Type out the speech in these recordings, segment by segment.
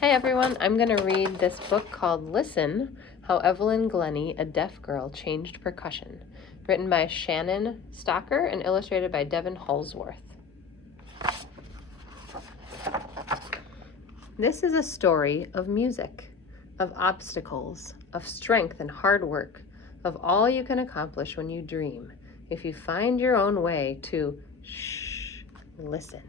Hey everyone, I'm going to read this book called Listen, How Evelyn Glennie, a Deaf Girl, Changed Percussion, written by Shannon Stocker and illustrated by Devin Holsworth. This is a story of music, of obstacles, of strength and hard work, of all you can accomplish when you dream, if you find your own way to listen.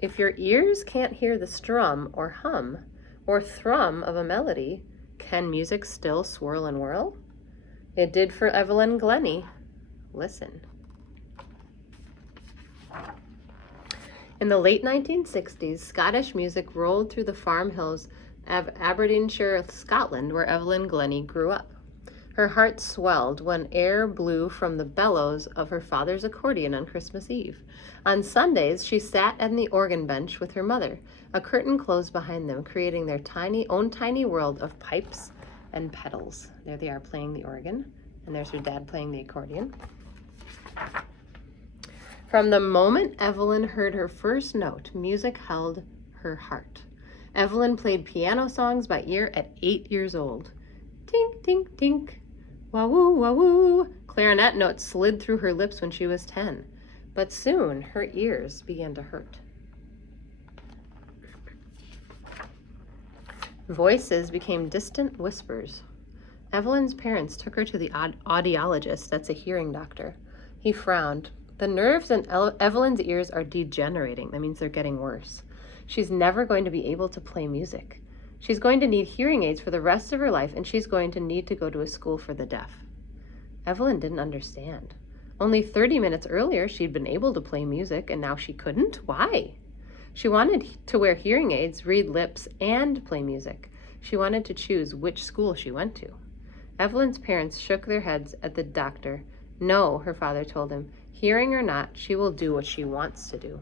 If your ears can't hear the strum or hum or thrum of a melody, can music still swirl and whirl? It did for Evelyn Glennie. Listen. In the late 1960s, Scottish music rolled through the farm hills of Aberdeenshire, Scotland, where Evelyn Glennie grew up. Her heart swelled when air blew from the bellows of her father's accordion on Christmas Eve. On Sundays, she sat on the organ bench with her mother. A curtain closed behind them, creating their own tiny world of pipes and pedals. There they are playing the organ, and there's her dad playing the accordion. From the moment Evelyn heard her first note, music held her heart. Evelyn played piano songs by ear at 8 years old. Tink, tink, tink. Wah-woo, wah-woo. Clarinet notes slid through her lips when she was 10. But soon, her ears began to hurt. Voices became distant whispers. Evelyn's parents took her to the audiologist, that's a hearing doctor. He frowned. The nerves in Evelyn's ears are degenerating. That means they're getting worse. She's never going to be able to play music. She's going to need hearing aids for the rest of her life, and she's going to need to go to a school for the deaf. Evelyn didn't understand. Only 30 minutes earlier, she'd been able to play music, and now she couldn't? Why? She wanted to wear hearing aids, read lips, and play music. She wanted to choose which school she went to. Evelyn's parents shook their heads at the doctor. No, her father told him, hearing or not, she will do what she wants to do.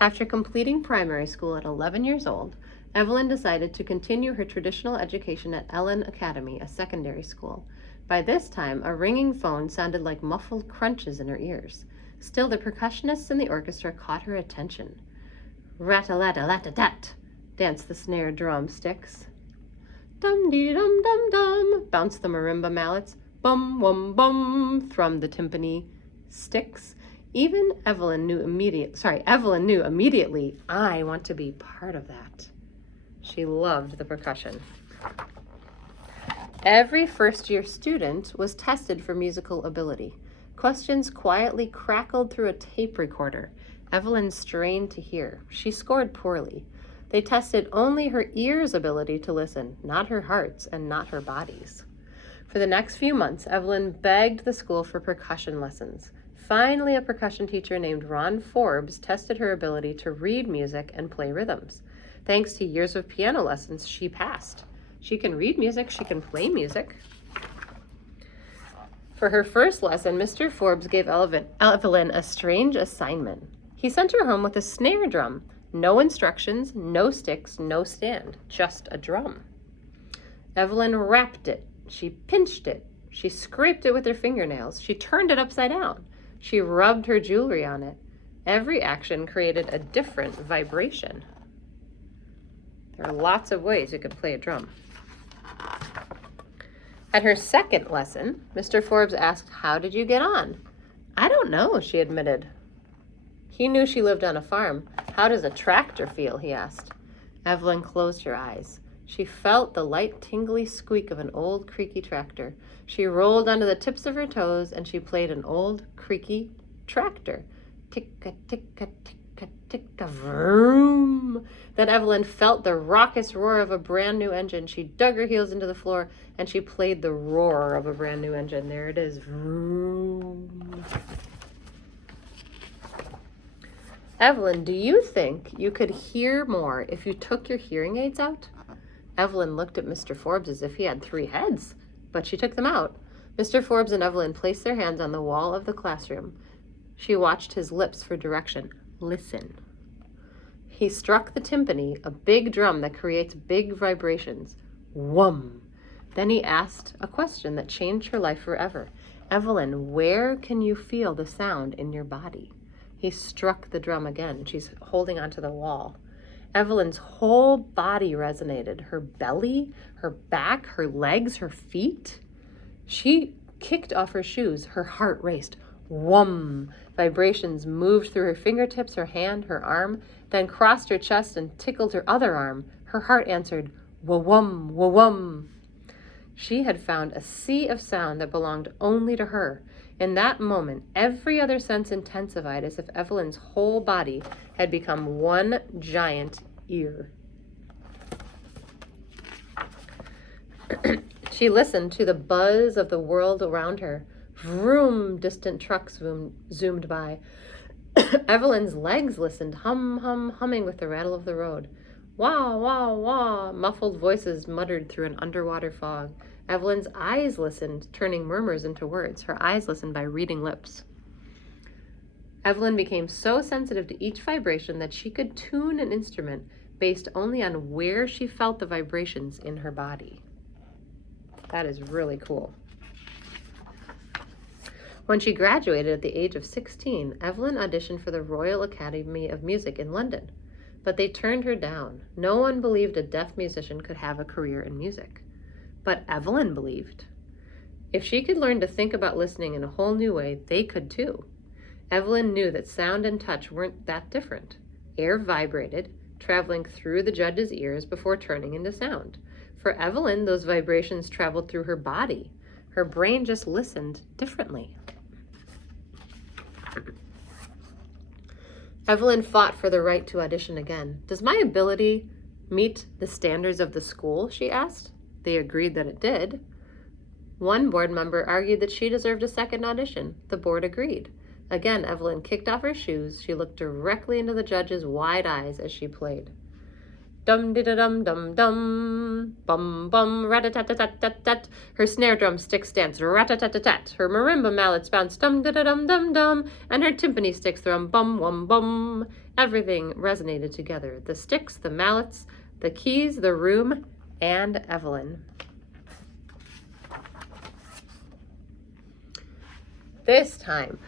After completing primary school at 11 years old, Evelyn decided to continue her traditional education at Ellen Academy, a secondary school. By this time, a ringing phone sounded like muffled crunches in her ears. Still, the percussionists in the orchestra caught her attention. Rat-a-lat-a-lat-a-tat, danced the snare drumsticks. Dum-dee-dum-dum-dum, bounced the marimba mallets. Bum-wum-bum, thrummed the timpani sticks. Even Evelyn knew immediately, I want to be part of that. She loved the percussion. Every first-year student was tested for musical ability. Questions quietly crackled through a tape recorder. Evelyn strained to hear. She scored poorly. They tested only her ears' ability to listen, not her heart's and not her body's. For the next few months, Evelyn begged the school for percussion lessons. Finally, a percussion teacher named Ron Forbes tested her ability to read music and play rhythms. Thanks to years of piano lessons, she passed. She can read music, she can play music. For her first lesson, Mr. Forbes gave Evelyn a strange assignment. He sent her home with a snare drum. No instructions, no sticks, no stand, just a drum. Evelyn rapped it. She pinched it. She scraped it with her fingernails. She turned it upside down. She rubbed her jewelry on it. Every action created a different vibration. There are lots of ways you could play a drum. At her second lesson, Mr. Forbes asked, "How did you get on?" "I don't know," she admitted. He knew she lived on a farm. "How does a tractor feel?" he asked. Evelyn closed her eyes. She felt the light, tingly squeak of an old, creaky tractor. She rolled onto the tips of her toes, and she played an old, creaky tractor. Ticka, ticka, ticka, ticka, vroom. Then Evelyn felt the raucous roar of a brand new engine. She dug her heels into the floor, and she played the roar of a brand new engine. There it is. Vroom. Evelyn, do you think you could hear more if you took your hearing aids out? Evelyn looked at Mr. Forbes as if he had 3 heads, but she took them out. Mr. Forbes and Evelyn placed their hands on the wall of the classroom. She watched his lips for direction. Listen. He struck the timpani, a big drum that creates big vibrations. Whum! Then he asked a question that changed her life forever. Evelyn, where can you feel the sound in your body? He struck the drum again. She's holding onto the wall. Evelyn's whole body resonated. Her belly, her back, her legs, her feet. She kicked off her shoes. Her heart raced. Whum! Vibrations moved through her fingertips, her hand, her arm, then crossed her chest and tickled her other arm. Her heart answered, wha-wum, wha-wum. She had found a sea of sound that belonged only to her. In that moment, every other sense intensified as if Evelyn's whole body had become one giant ear. She listened to the buzz of the world around her. Vroom, distant trucks zoomed by. Evelyn's legs listened, humming with the rattle of the road. Wah, wah, wah, muffled voices muttered through an underwater fog. Evelyn's eyes listened, turning murmurs into words. Her eyes listened by reading lips. Evelyn became so sensitive to each vibration that she could tune an instrument based only on where she felt the vibrations in her body. That is really cool. When she graduated at the age of 16, Evelyn auditioned for the Royal Academy of Music in London, but they turned her down. No one believed a deaf musician could have a career in music. But Evelyn believed. If she could learn to think about listening in a whole new way, they could too. Evelyn knew that sound and touch weren't that different. Air vibrated, traveling through the judge's ears before turning into sound. For Evelyn, those vibrations traveled through her body. Her brain just listened differently. Evelyn fought for the right to audition again. Does my ability meet the standards of the school? She asked. They agreed that it did. One board member argued that she deserved a second audition. The board agreed. Again, Evelyn kicked off her shoes. She looked directly into the judge's wide eyes as she played. Dum-de-da-dum-dum-dum, bum-bum, rat-a-tat-tat-tat-tat. Her snare drum sticks danced, rat-a-tat-tat-tat. Her marimba mallets bounced, dum-da-da-dum-dum-dum, and her timpani sticks thrum, bum-wum-bum. Everything resonated together. The sticks, the mallets, the keys, the room, and Evelyn. This time,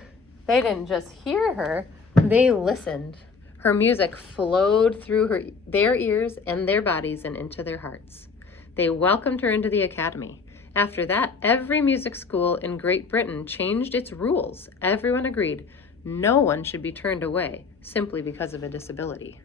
they didn't just hear her, they listened. Her music flowed through their ears and their bodies and into their hearts. They welcomed her into the academy. After that, every music school in Great Britain changed its rules. Everyone agreed no one should be turned away simply because of a disability.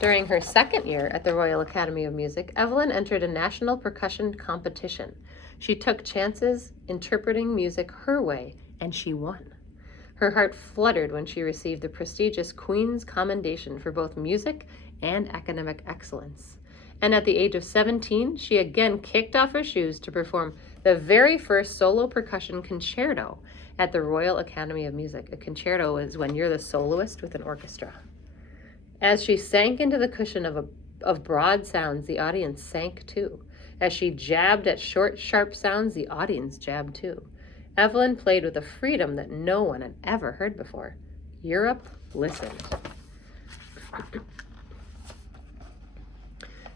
During her second year at the Royal Academy of Music, Evelyn entered a national percussion competition. She took chances interpreting music her way, and she won. Her heart fluttered when she received the prestigious Queen's Commendation for both music and academic excellence. And at the age of 17, she again kicked off her shoes to perform the very first solo percussion concerto at the Royal Academy of Music. A concerto is when you're the soloist with an orchestra. As she sank into the cushion of broad sounds, the audience sank too. As she jabbed at short, sharp sounds, the audience jabbed too. Evelyn played with a freedom that no one had ever heard before. Europe listened.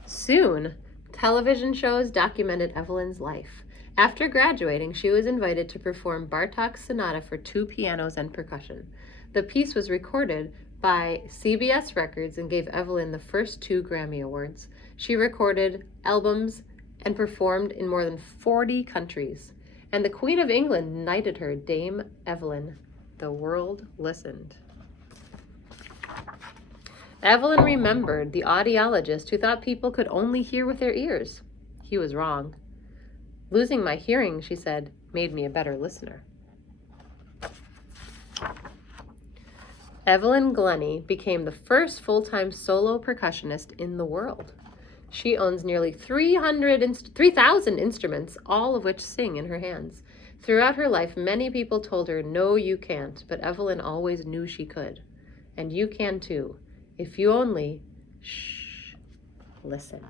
Soon, television shows documented Evelyn's life. After graduating, she was invited to perform Bartók's Sonata for 2 pianos and percussion. The piece was recorded by CBS Records and gave Evelyn the first 2 Grammy Awards. She recorded albums and performed in more than 40 countries. And the Queen of England knighted her Dame Evelyn. The world listened. Evelyn remembered the audiologist who thought people could only hear with their ears. He was wrong. Losing my hearing, she said, made me a better listener. Evelyn Glennie became the first full-time solo percussionist in the world. She owns nearly 3,000 instruments, all of which sing in her hands. Throughout her life, many people told her, no, you can't, but Evelyn always knew she could. And you can too, if you only, listen.